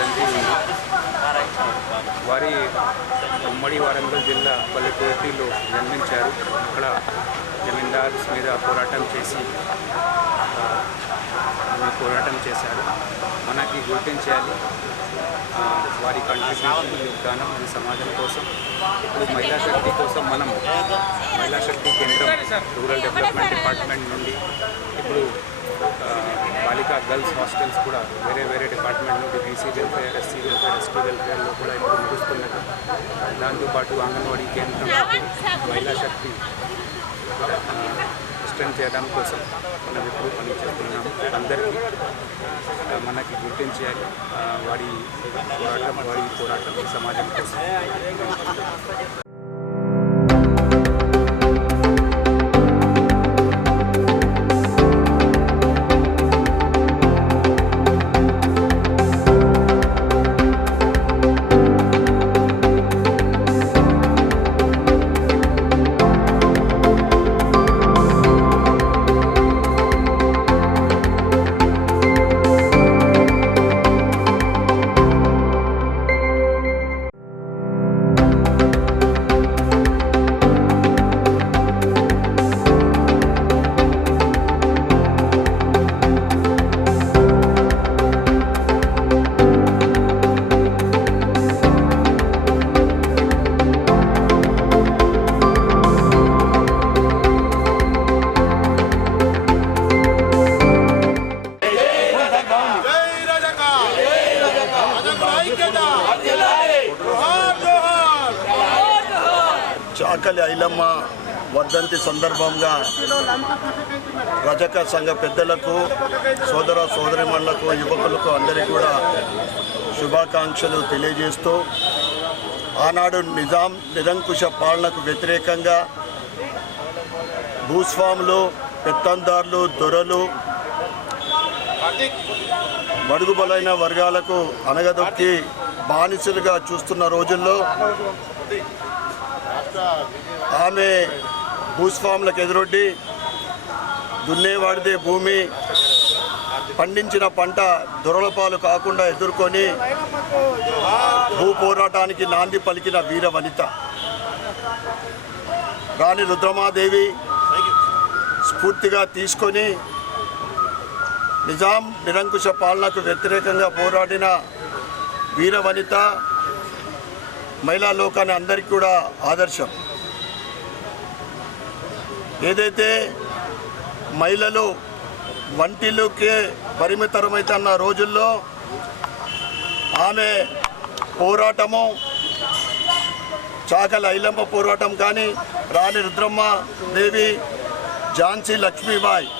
జయంతి ఉంది. వారి ఉమ్మడి వరంగల్ జిల్లా పల్లెటూరులో జన్మించారు. అక్కడ జమీందార్స్ మీద పోరాటం చేశారు. మనకి గుర్తించాలి వారి కంట్రిబ్యూషన్, యోగదానం మన సమాజం కోసం. ఇప్పుడు మహిళా శక్తి కోసం మనం మహిళా శక్తి కేంద్రం రూరల్ డెవలప్మెంట్ డిపార్ట్మెంట్ నుండి ఇప్పుడు బాలికా గర్ల్స్ హాస్టల్స్ కూడా వేరే డిపార్ట్మెంట్ నుండి BC welfare, SC welfare, ST వెల్ఫేర్లో కూడా ఇప్పుడు నడుస్తున్నది. దాంతోపాటు అంగన్వాడీ కేంద్రం మహిళా శక్తి ఎక్స్టెండ్ చేయడం కోసం మనం ఎప్పుడు పనిచేస్తున్నాము. అందరికీ మనకి గుర్తించాలి వారి పోరాటం సమాజం కోసం. చాకలి ఐలమ్మ వర్ధంతి సందర్భంగా రజక సంఘ పెద్దలకు, సోదర సోదరిమణులకు, యువకులకు అందరికీ కూడా శుభాకాంక్షలు తెలియజేస్తూ, ఆనాడు నిజాం నిరంకుశ పాలనకు వ్యతిరేకంగా భూస్వాములు, పెత్తందారులు, దొరలు బడుగుబలైన వర్గాలకు అనగదొక్కి బానిసలుగా చూస్తున్న రోజుల్లో ఆమె భూస్వాములకు ఎదురొడ్డి దున్నేవాడిదే భూమి, పండించిన పంట దొరలపాలు కాకుండా ఎదుర్కొని భూ పోరాటానికి నాంది పలికిన వీర వనిత రాణి రుద్రమాదేవి స్ఫూర్తిగా తీసుకొని నిజాం నిరంకుశ పాలనకు వ్యతిరేకంగా పోరాడిన వీర వనిత, మహిళా లోకాన్ని అందరికీ కూడా ఆదర్శం. ఏదైతే మహిళలు వంటిల్లుకే పరిమితమైతున్న రోజుల్లో ఆమె పోరాటము, చాకలి ఐలమ్మ పోరాటం కానీ, రాణి రుద్రమ్మ దేవి, ఝాన్సీ లక్ష్మీబాయి,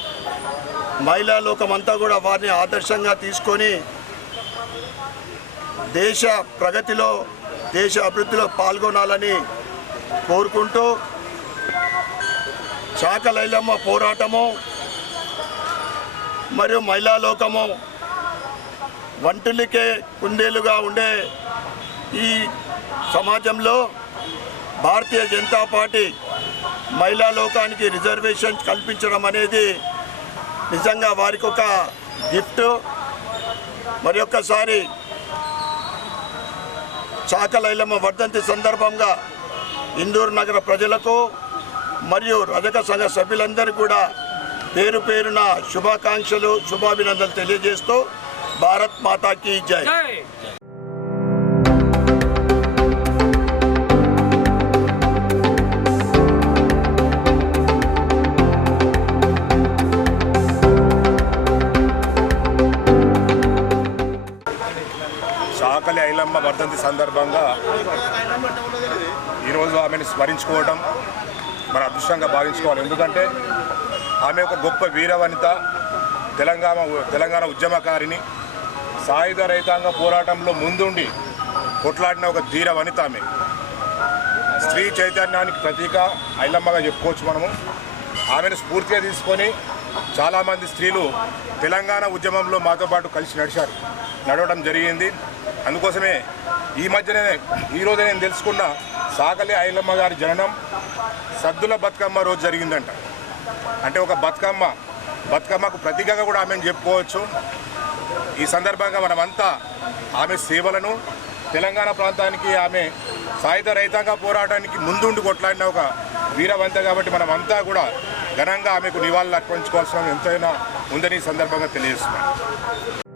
మహిళా లోకమంతా కూడా వారిని ఆదర్శంగా తీసుకొని దేశ ప్రగతిలో, దేశ అభివృద్ధిలో పాల్గొనాలని కోరుకుంటూ, చాకలి ఐలమ్మ పోరాటము మరియు మహిళా లోకము వంటిల్లికే కుందేలుగా ఉండే ఈ సమాజంలో భారతీయ జనతా పార్టీ మహిళా లోకానికి రిజర్వేషన్ కల్పించడం అనేది నిజంగా వారికి ఒక గిఫ్ట్. మరి ఒక్కసారి చాకలి ఐలమ్మ వర్ధంతి సందర్భంగా ఇందూరు నగర ప్రజలకు మరియు రజక సంఘ సభ్యులందరూ కూడా పేరు పేరున శుభాకాంక్షలు, శుభాభినందనలు తెలియజేస్తూ భారత్ మాతాకి జై. చాకలి ఐలమ్మ వర్ధంతి సందర్భంగా ఈరోజు ఆమెను స్మరించుకోవడం మన అదృష్టంగా భావించుకోవాలి. ఎందుకంటే ఆమె ఒక గొప్ప వీరవనిత, తెలంగాణ ఉద్యమకారిని, సాయుధ రైతాంగ పోరాటంలో ముందుండి కొట్లాడిన ఒక ధీర వనిత. ఆమె స్త్రీ చైతన్యానికి ప్రతీక ఐలమ్మగా చెప్పుకోవచ్చు మనము. ఆమెను స్ఫూర్తిగా తీసుకొని చాలామంది స్త్రీలు తెలంగాణ ఉద్యమంలో మాతో పాటు కలిసి నడవడం జరిగింది. అందుకోసమే ఈరోజు నేను తెలుసుకున్న చాకలి ఐలమ్మ గారి జననం సద్దుల బతుకమ్మ రోజు జరిగిందంట. అంటే ఒక బతుకమ్మకు ప్రతీకగా కూడా ఆమెను చెప్పుకోవచ్చు. ఈ సందర్భంగా మనమంతా ఆమె సేవలను తెలంగాణ ప్రాంతానికి ఆమె సాయుధ రైతాంగ పోరాటానికి ముందుండి కొట్లాడిన ఒక వీరవంత కాబట్టి మనమంతా కూడా ఘనంగా ఆమెకు నివాళులు అర్పించుకోవాల్సిన ఎంతైనా ఉందని ఈ సందర్భంగా తెలియజేస్తున్నాను.